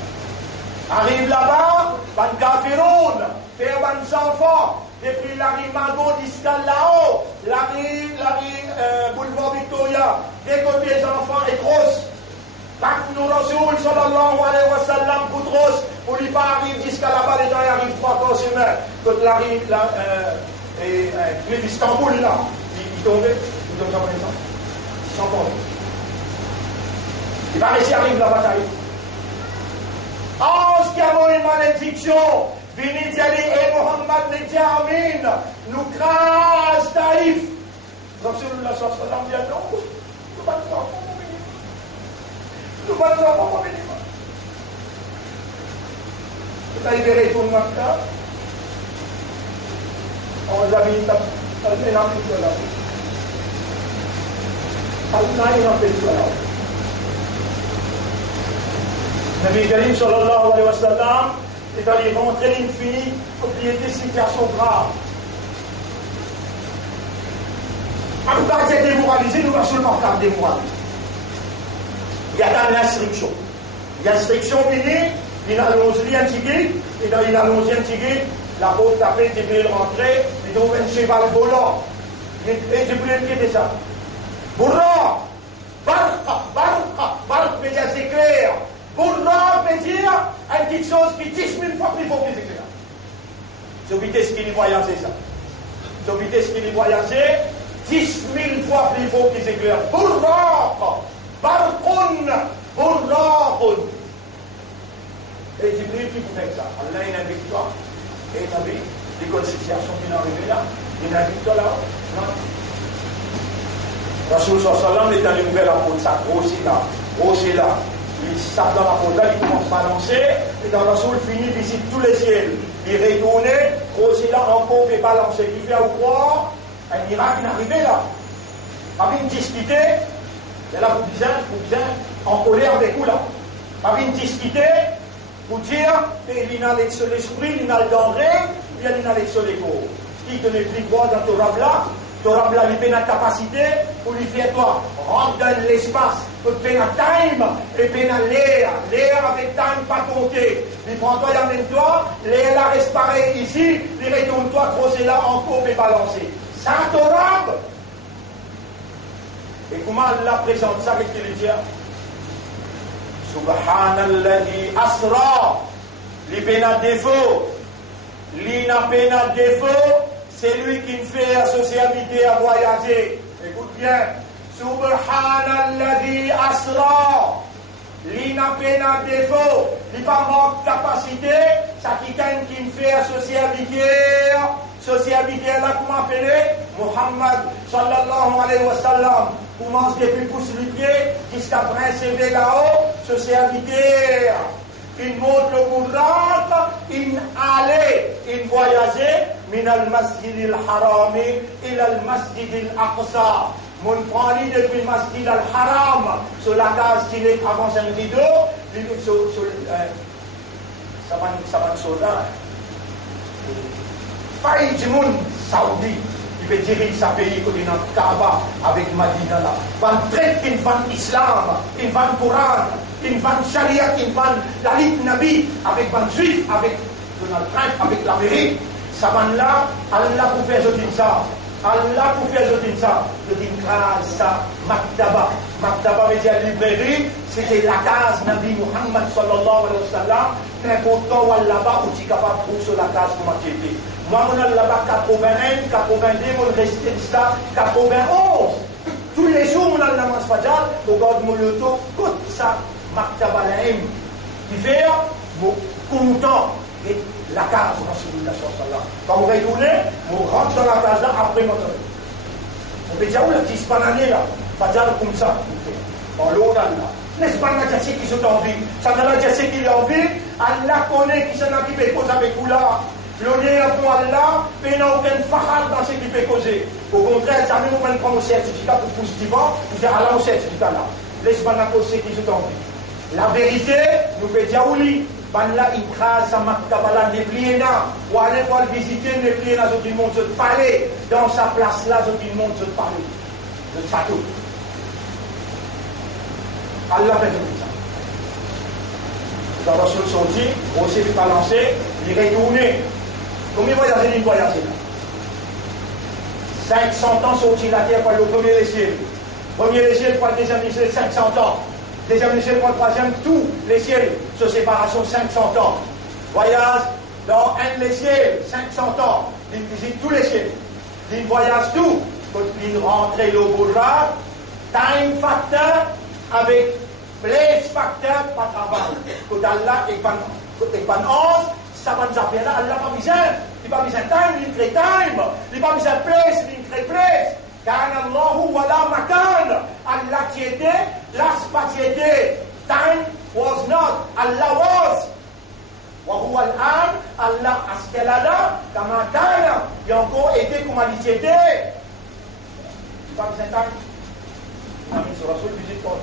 Arrive là-bas, ban kafiroun, fait ban enfants, depuis la rue Mago d'Iscal là-haut, la rue boulevard Victoria, des côtés les enfants et grosses. Quand nous Rasoul sallallahu alayhi wa sallam pour trop, pour lui pas arriver jusqu'à là-bas, les gens arrivent 3 ans chemin. Quand la rue, d'Istanbul là, il tombait, il tombe comme ça. Sans tomber. Il va réussir à arriver la bataille. Oh, ce qui a une malédiction, Vini Djali et Mohammed ne dit Amin, nous crase Taïf. Rasulullah sallallahu alayhi wa sallam dit non, nous pas le temps. Nous pas le temps pour venir. Vous avez libéré tout le monde là. On les a mis dans un petit peu là. Allah est un petit peu là. Nabi Karim sallallahu alayhi wa sallam est allé rentrer l'infini pour qu'il y ait des situations graves. En tout cas, c'est démoralisé, nous ne pouvons seulement faire démoraliser. Il y a dans l'instruction. Il y a l'instruction finie, il y a l'onzième tigre, et dans l'onzième tigre, la pauvre tapée, Jibril rentrer, il trouve un cheval volant. Et Jibril qui était ça. Bourra, barqa, veut dire c'est clair. Bourra veut dire une petite chose qui 10 000 fois plus fort que c'est clair. C'est au vitesse qu'il y voyageait ça. C'est au vitesse qu'il y voyageait, 10 000 fois plus fort que c'est clair. Bourra, barqun, bourraqun. Et Jibril qui pouvait faire ça. Allah il a une victoire. Et il a vu les situations qui sont arrivées là. Il a une victoire là. Rasul sallam est allé ouvrir la porte, ça grossit là. Il sape dans la porte là, il commence à balancer. Et dans Rasul finit, visite tous les ciels. Il retourne, grossit là, encore et balancer. Il fait ou croire, un miracle est arrivé là. Avec une discuter, et là vous bien en colère avec vous là. Avec une discuter, vous dire, il a l'esprit, il a le denrée, il a l'élection des corps. Ce qui te l'explique quoi dans ton rab là, il a la capacité pour lui faire toi, rentre dans l'espace, pour te faire time, et puis l'air avec time pas compté. Il prend toi, il amène toi, l'air là reste pareil ici, il retourne toi, creuser là, encore et balancer. Ça ton rab. Et comment Allah présente ça avec les dieux? Subhanalladhi asra, li pena défaut, li na pena défaut, c'est lui qui me fait associer habiter à voyager. Écoute bien, Subhanalladhi asra, li na pena défaut, li pas manque capacité, ça qui me fait associer habiter là, comment appeler? Muhammad sallallahu alayhi wa sallam. Commence depuis pouce le pied jusqu'à Prince élevé là-haut, socialité. Il monte le bourrat, il allait, il voyageait, min al-masjid al-harami ila al-masjid al-aqsa. Mon prend lui depuis le masjid al-haram, sur la case qui est avant un rideau, ça va soldat. Faïdjmoun, Saoudi. Il veut diriger sa pays comme dans Kaaba avec Madina là. Il va traiter qu'il vend l'islam, il vend le Coran, il vend le Sharia, il vend la Ligue Nabi avec les Juifs, avec Donald Trump, avec l'Amérique. Ça va là, Allah pour faire ça. Allah pour faire ça. Je dis ça, Maktaba. Maktaba veut dire librairie, c'était la case Nabi Muhammad sallallahu alayhi wa sallam. N'importe où là-bas, où tu es capable de trouver sur la case pour m'accepter. Moi, on a là-bas 81, 82, on restait ça, 91. Tous les jours, on a la namaz fajr, on regarde mon loto, tout ça, Maktaba Laim. Qui fait, mon content, et la case, Rasulullah sallallahu. Quand on retourne, on rentre dans la case là, après mon temps. On peut dire, où la petite bananier là, fajr comme ça, on fait. Dans l'eau là, N'est-ce pas la qui sont en vie? Ça n'a pas dit qu'il est en vie. Allah connaît qui s'en a qui peut causer avec vous là. L'honneur pour Allah, mais il n'y a aucun fahar dans ce qui peut causer. Au contraire, jamais nous allons prendre un certificat pour positivement, vous dire Allah au certificat là. Laisse-moi la cause qui sont en vie. La vérité, nous peut dire oui. Banla ikra sama kabala ne pliena. Ou aller voir visiter ne pliena, je dis monte de palais. Dans sa place là, je dis monte de palais. Le château. Allah fait tout ça. Dans la chose sortie, on s'est fait balancer, il retourner. Combien de voyages il voyage là? 500 ans sorti la terre par le premier ciel. Premier ciel par le deuxième ciel, 500 ans. Deuxième ciel par le troisième, tous les ciels. Sur séparation, 500 ans. Voyage dans un des ciels, 500 ans. Il visite tous les ciels. Il voyage tout. Quand il rentre le bourgeois, time factor avec place factor, pas travail. Quand Allah est pas 11, ça va nous appeler là, Allah pas besoin. Il pas besoin de time, il crée time. Il pas besoin de place, il crée place. Car Allah wa la makan. Allah tiédé, las pas tiédé. Time was not, Allah was. Wa huwa al-an, Allah askelada, kama kana. Il a encore été comme il tiédé. Il pas besoin de time. Amin sur Rasoul, visite pas.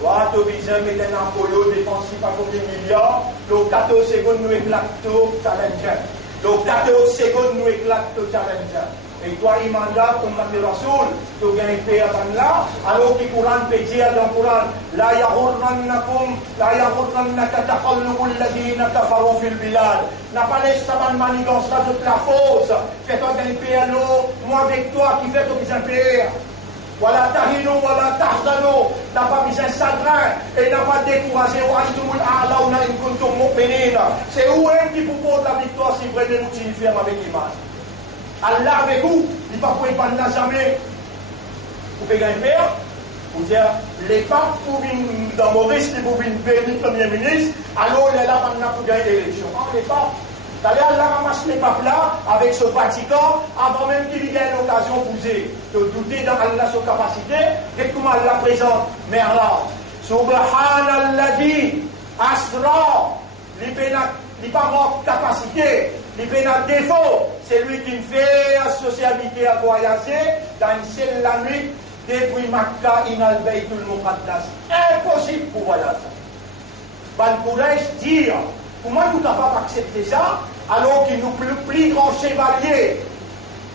Toi, tu as besoin de mettre un polo défensif à combien de milliards. Le 14 secondes, nous éclate tout challenger. Le 14 secondes, nous éclate tout challenger. Et toi, Imanda, comme Mati Rasoul, tu gagnes paix à là, alors que le Coran peut dire dans le Coran, La yahurrannakum, la yahurrannaka taqallubul ladina kafaru fil bilad. N'a pas laissé ça de manigance là de la fausse. Fais-toi gagner paix à l'eau, moi avec toi qui fait ton besoin paix. Voilà tahinu, voilà tahzanu, n'a pas besoin de chagrin et n'a pas découragé. C'est où est qui vous porte la victoire si vraiment nous t'y ferme avec l'image. Allah avec vous, il ne va pas là jamais. Vous pouvez gagner père, vous dire, les papes pour dans Maurice, ils vous viennent bénir le Premier ministre, alors il est là maintenant pour gagner l'élection. Les papes. D'aller Allah ramasse les papes là, avec ce Vatican, avant même qu'il y ait l'occasion de douter dans Allah sa capacité, et comment Allah présente. Mais Allah, Subhanalladhi, Asra, il n'y a pas de capacité, il n'y a pas de défaut. C'est lui qui me fait associabilité à voyager dans une seule la nuit, depuis Makkah, Inal Baytul Muqaddas. Impossible pour voyager. Ban Quraysh dire, comment nous n'avons pas accepté ça? Alors qu'il nous plus grand chevalier,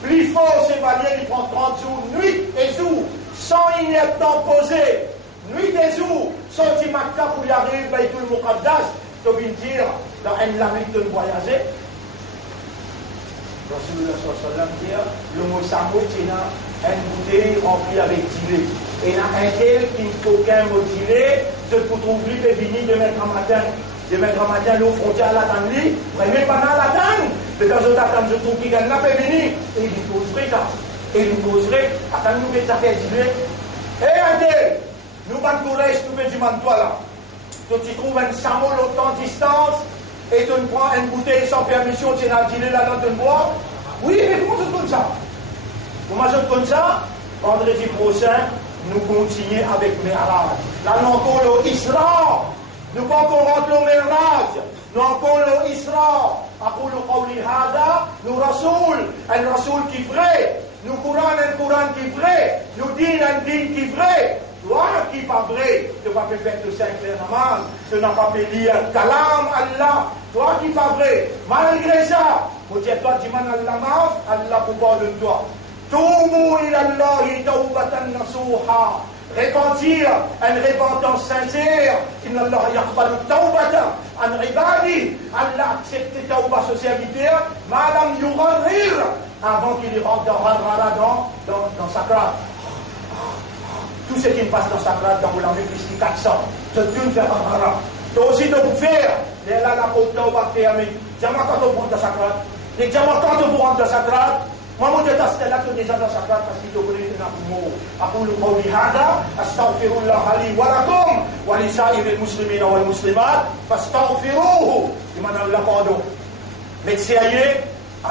plus fort chevalier, il prend 30 jours, nuit et jour, sans temps posé, nuit et jour, sorti Makkah pour y arriver, Baytul Muqaddas, tu viens dire, dans un nuit de voyager. Rasulullah sallallahu alayhi wa sallam dit, le mot Samoud, il a une bouteille remplie avec dilé. Et il y a un tel qui ne faut qu'un mot dilé, de pour trouver les vignes de mettre en matin. De mettre en matin l'eau frontière à la tendre, vraiment pas dans la tendre. De temps en temps, je trouve qu'il y a un appel venir, et il nous poserait ça. Et il nous poserait, attends, nous mettons ça fait dilé. Et regardez, nous battons Quraysh, nous mettons du mantois là. Donc tu trouves un samol autant de distance, et tu prends une bouteille sans permission, tu as dilé là dans ton bois. Oui, mais comment ça se comme ça? Comment ça se comme ça? Vendredi prochain, nous continuons avec Mi'raj. Là, nous encore le Isra. Nous pas encore rentrer au Mi'raj. Nous encore le Isra. أقول قولي هذا nous Rasoul, un Rasoul qui est vrai. Nous Coran, un Coran qui est vrai. Nous din, un din qui est vrai. Toi qui n'est pas vrai, tu vas pas faire le 5 namaz, tu n'as pas pu lire Kalam Allah. Toi qui n'est pas vrai, malgré ça, vous dites toi, dis-moi Allah, Allah pour parler de toi. Toubu ila Allahi tawbatan nasuha. Repentir, une repentance sincère. Inna Allah yaqbalu tawbata an ibadi. Allah accepte tawba socialité. Madame Yughrir, avant qu'il rentre dans sa crâne. Tout ce qui passe dans sa crâne, dans l'envie plus de 400. Tu ne fais pas rara. Toi aussi, tu peux faire. Et là, la côte tawba fermée. Dis-moi quand tu rentres dans sa crâne. Et dis-moi quand tu rentres dans sa crâne. ما وجدت استلقت نزاد سكرات فسيتو بريتنا أمور أقول قولي هذا أستغفر الله لي ولكم ولسائر المسلمين والمسلمات فاستغفروه لمن الله قادو مكسيايي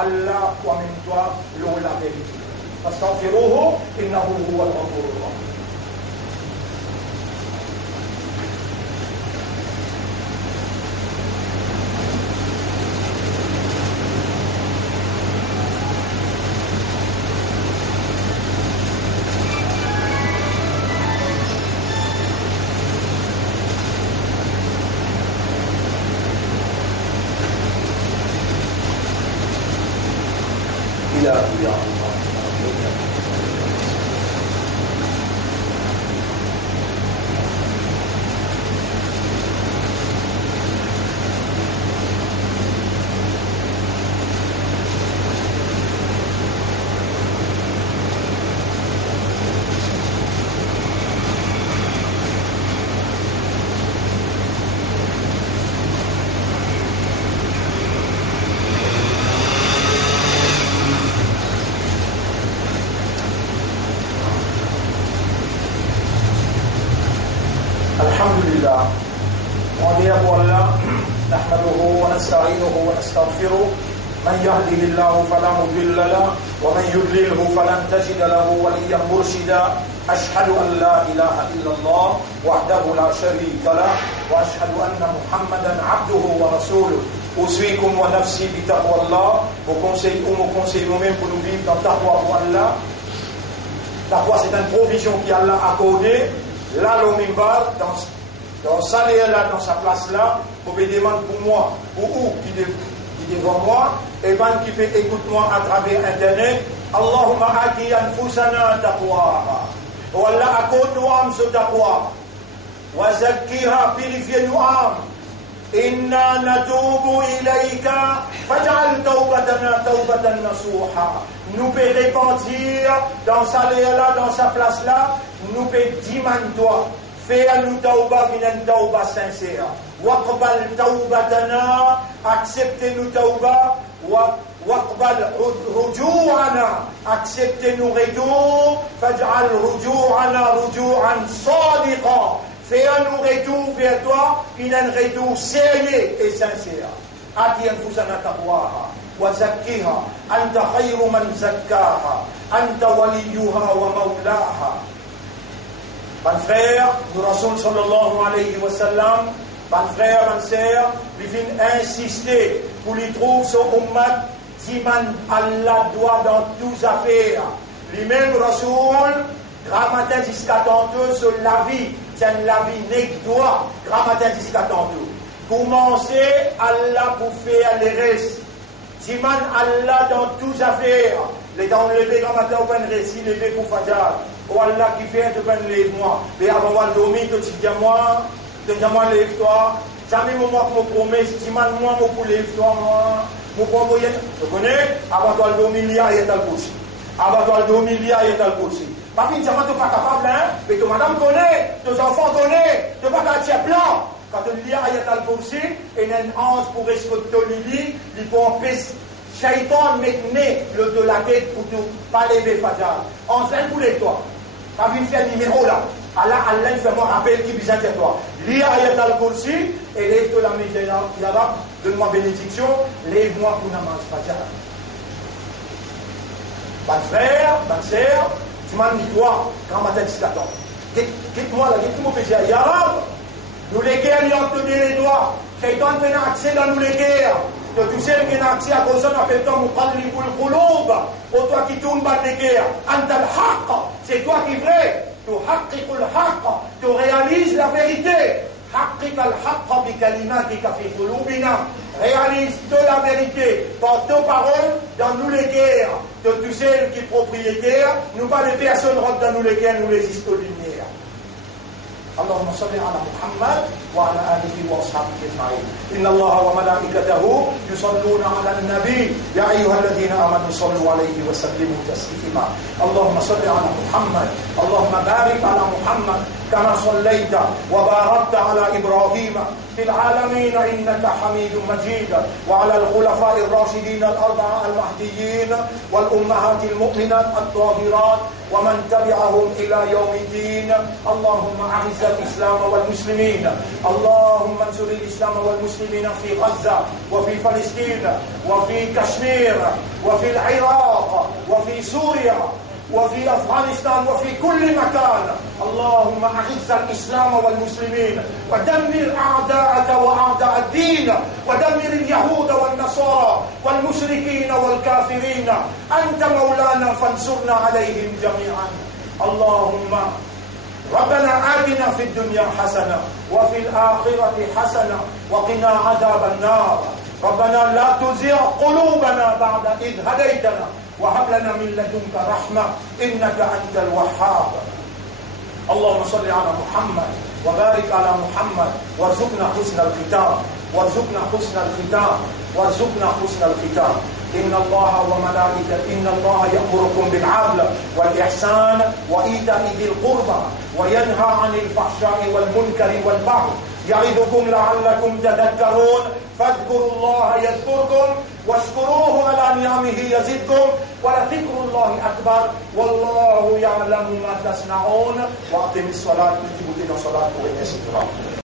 الله ومن toi l'eau la vérité فاستغفروه إنه هو الغفور الرحيم وإياه يا الله. الحمد لله ونعم نحمده ونستعينه ونستغفره من يهده الله فلا مضل له ومن يضلله فلن تجد له وليا مرشدا أشهد أن لا إله إلا الله وحده لا شريك له وأشهد أن محمدا عبده ورسوله أوصيكم ونفسي بتقوى الله vous conseillez nous-mêmes pour nous vivre dans taqwa pour Allah. Taqwa, c'est une provision qu'Allah a accordée. Là, le mimbar, dans sa là, dans sa place là, vous pouvez demander pour moi, ou qui est devant moi, et ben qui fait écoute-moi à travers Internet. Allahumma ati anfusana taqwa. Oh Allah, accorde-nous âme ce taqwa. Wa zakkiha, purifiez-nous âme. Inna natubu ilayka, faj'al tawbatana tawbatan nasuha. Nous peut repentir dans sa là, dans sa place là, nous peut dimande-toi. Fais-nous tawba minan tawba sincère. Waqbal tawbatana, acceptez-nous tawba. Waqbal ruju'ana, acceptez-nous retour. Faj'al ruju'ana ruju'an sadiqa. Fais-nous retour vers toi, minan retour sérieux et sincère. Ati anfusana taqwaha. وزكها أنت خير من زكاها أنت وليها ومولاها. Mon frère, nous Rasoul sallallahu alayhi wa sallam, mon frère, mon sœur, lui vient insister pour lui trouver son ummat, Timan Allah doit dans toutes affaires. Lui-même Rasoul, grand matin jusqu'à tantôt sur la vie, tiens la vie n'est que toi, grand matin jusqu'à tantôt. Commencez Allah pour faire les restes. Timan Allah dans toutes affaires. Les dents levées quand matin, on va récit levé pour Fajr. Oh Allah qui fait de ben lève-moi. Mais avant de dormir, tu dis à moi, lève-toi. Jamais moi que me promets, Timan moi, pour lève-toi, moi. Mon promoyen, tu connais, avant de dormir, il y a un coach. Avant de dormir, il y a un coach. Pas fin, tu n'es pas capable, hein. Mais ton madame connaît, tes enfants connaissent, tu n'es pas qu'à tirer plan. Quand il y a Ayat al-Kursi, et une ange pour respecter l'île, il faut empêcher Shaitan mettre le de la tête pour ne pas lever Fajr. En train de les toi. Quand il fait le numéro là, Allah fait moi rappel qui vient de toi. Lis Ayat al-Kursi, et lève-toi la maison là-bas, donne-moi bénédiction, lève-moi pour namaz Fajr. Mon frère, ma sœur, tu m'as dit toi, grand matin jusqu'à temps. Quitte-moi là, quitte-moi péché à Yarab. Nous les guerres, ils ont tenu les doigts. Shaitan a accès dans nous les guerres. Tu sais qu'il a accès à cause d'un appel comme Muqallibul Qulub. Pour toi qui tourne par les guerres. Anta al-Haqq. C'est toi qui es vrai. Tu haqqiqul haqq. Tu réalises la vérité. Haqqiq al-haqq bi kalimatika fi qulubina. Réalise de la vérité par deux paroles dans nous les guerres. Tu sais qui est propriétaire. Nous pas les personnes rentrent dans nous les guerres, nous les historiens. اللهم صل على محمد وعلى آله وأصحابه أجمعين. إن الله وملائكته يصلون على النبي يا أيها الذين آمنوا صلوا عليه وسلموا تسليما. اللهم صل على محمد. اللهم بارك على محمد كما صليت وباركت على إبراهيم في العالمين إنك حميد مجيد وعلى الخلفاء الراشدين الأربعة المهديين والأمهات المؤمنات الطاهرات ومن تبعهم إلى يوم الدين. اللهم أعز الإسلام والمسلمين. اللهم انصر الإسلام والمسلمين في غزة وفي فلسطين وفي كشمير وفي العراق وفي سوريا وفي أفغانستان وفي كل مكان. اللهم أعز الإسلام والمسلمين ودمر أعداءك وأعداء الدين ودمر اليهود والنصارى والمشركين والكافرين. أنت مولانا فانصرنا عليهم جميعا. اللهم ربنا آتنا في الدنيا حسنة وفي الآخرة حسنة وقنا عذاب النار. ربنا لا تزغ قلوبنا بعد إذ هديتنا وهب لنا من لدنك رحمة إنك أنت الوهاب. اللهم صل على محمد وبارك على محمد وارزقنا حسن الختام وارزقنا حسن الختام وارزقنا حسن الختام. إن الله يأمركم بالعدل والإحسان وإيتاء ذي القربى وينهى عن الفحشاء والمنكر والبغي يعظكم لعلكم تذكرون. فاذكروا الله يذكركم واشكروه على نعمه يزدكم ولذكر الله أكبر والله يعلم ما تصنعون. وأقم الصلاة.